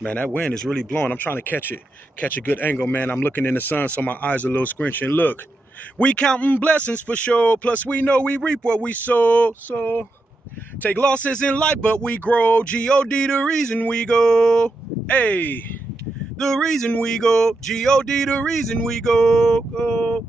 Man, that wind is really blowing. I'm trying to catch a good angle, man. I'm looking in the sun, so my eyes are a little squinching. Look, we counting blessings for sure. Plus, we know we reap what we sow. So, take losses in life, but we grow. G-O-D, the reason we go. Hey, the reason we go. G-O-D, the reason we go.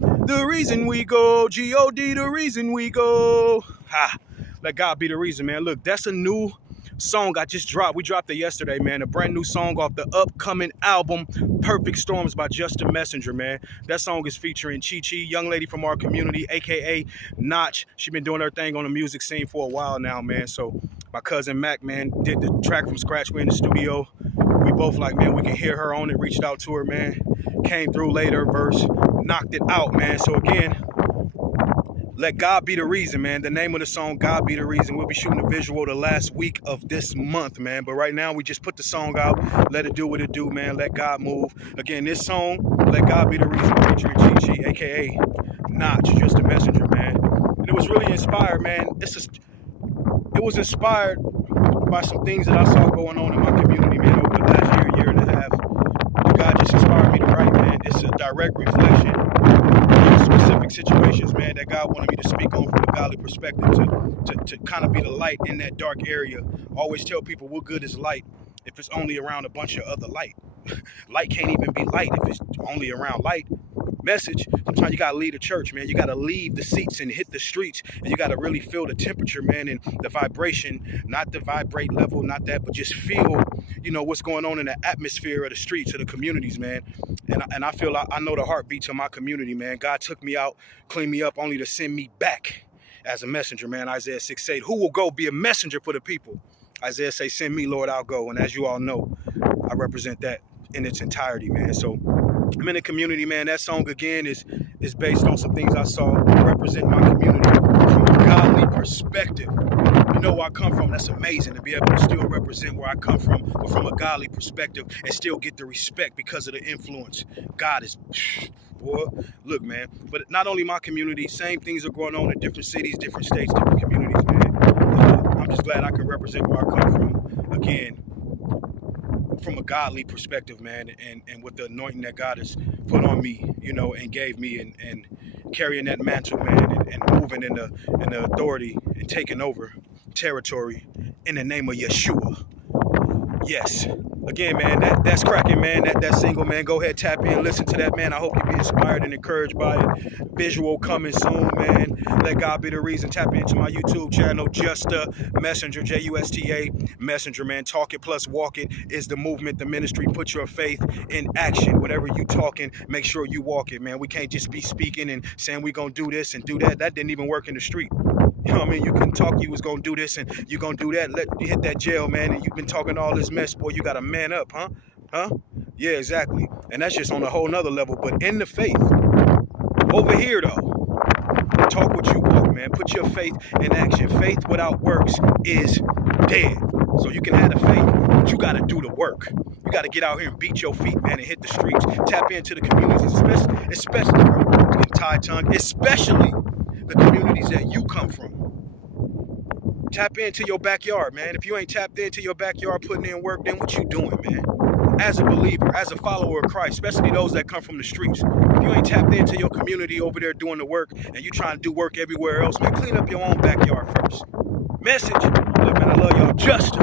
The reason we go. G-O-D, the reason we go. Ha, let God be the reason, man. Look, that's a new song I just dropped. We dropped it yesterday, man. A brand new song off the upcoming album Perfect Storms by Justa Messenger, man. That song is featuring Chi Chi, young lady from our community, aka Notch. She been doing her thing on the music scene for a while now, man. So my cousin Mac, man, did the track from scratch. We're in the studio. We both like, man, we can hear her on it. Reached out to her, man. Came through later, verse, knocked it out, man. So again, let God be the reason, man. The name of the song, God Be the Reason. We'll be shooting a visual the last week of this month, man. But right now, we just put the song out. Let it do what it do, man. Let God move. Again, this song, Let God Be the Reason, featuring Chi Chi, a.k.a. Notch, Just a Messenger, man. And it was really inspired, man. It was inspired by some things that I saw going on in my community, man, over the last year and a half. God just inspired me to write, man. It's a direct reflection of specific situations, man, that God wanted me to speak on from a godly perspective to kind of be the light in that dark area. Always tell people what good is light if it's only around a bunch of other light. Light can't even be light if it's only around light. Message, sometimes you gotta leave the church, man. You gotta leave the seats and hit the streets, and you gotta really feel the temperature, man, and the vibration, not the vibrate level, not that, but just feel, what's going on in the atmosphere of the streets, of the communities, man. And I feel I know the heartbeats of my community, man. God took me out, cleaned me up, only to send me back as a messenger, man. Isaiah 6:8, who will go be a messenger for the people? Isaiah say, send me, Lord, I'll go. And as you all know, I represent that in its entirety, man. So I'm in the community, man. That song, again, is based on some things I saw represent my community from a godly perspective. You know where I come from. That's amazing to be able to still represent where I come from, but from a godly perspective, and still get the respect because of the influence. God is, boy, look, man. But not only my community, same things are going on in different cities, different states, different communities, man. I'm just glad I can represent where I come from. Again, from a godly perspective, man, and with the anointing that God has put on me, and gave me, and carrying that mantle, man, and moving in the authority and taking over territory in the name of Yeshua. Yes. Again, man, that's cracking, man. That single, man. Go ahead, tap in, listen to that, man. I hope you be inspired and encouraged by it. Visual coming soon, man. Let God be the reason. Tap into my YouTube channel, Justa Messenger, Justa Messenger, man. Talk it plus walk it is the movement, the ministry. Put your faith in action. Whatever you talking, make sure you walk it, man. We can't just be speaking and saying we gonna do this and do that. That didn't even work in the street. You know what I mean? You couldn't talk, you was gonna do this and you gonna do that. Let you hit that jail, man, and you've been talking all this mess, boy. You gotta man up, huh? Yeah, exactly. And that's just on a whole nother level. But in the faith, over here though, talk what you walk, man. Put your faith in action. Faith without works is dead. So you can have the faith, but you gotta do the work. You gotta get out here and beat your feet, man, and hit the streets. Tap into the communities, especially getting tied tongue, especially the communities that you come from. Tap into your backyard, man. If you ain't tapped into your backyard putting in work, then what you doing, man? As a believer, as a follower of Christ, especially those that come from the streets. If you ain't tapped into your community over there doing the work and you trying to do work everywhere else, man, clean up your own backyard first. Message. Look, man, I love y'all. Justa.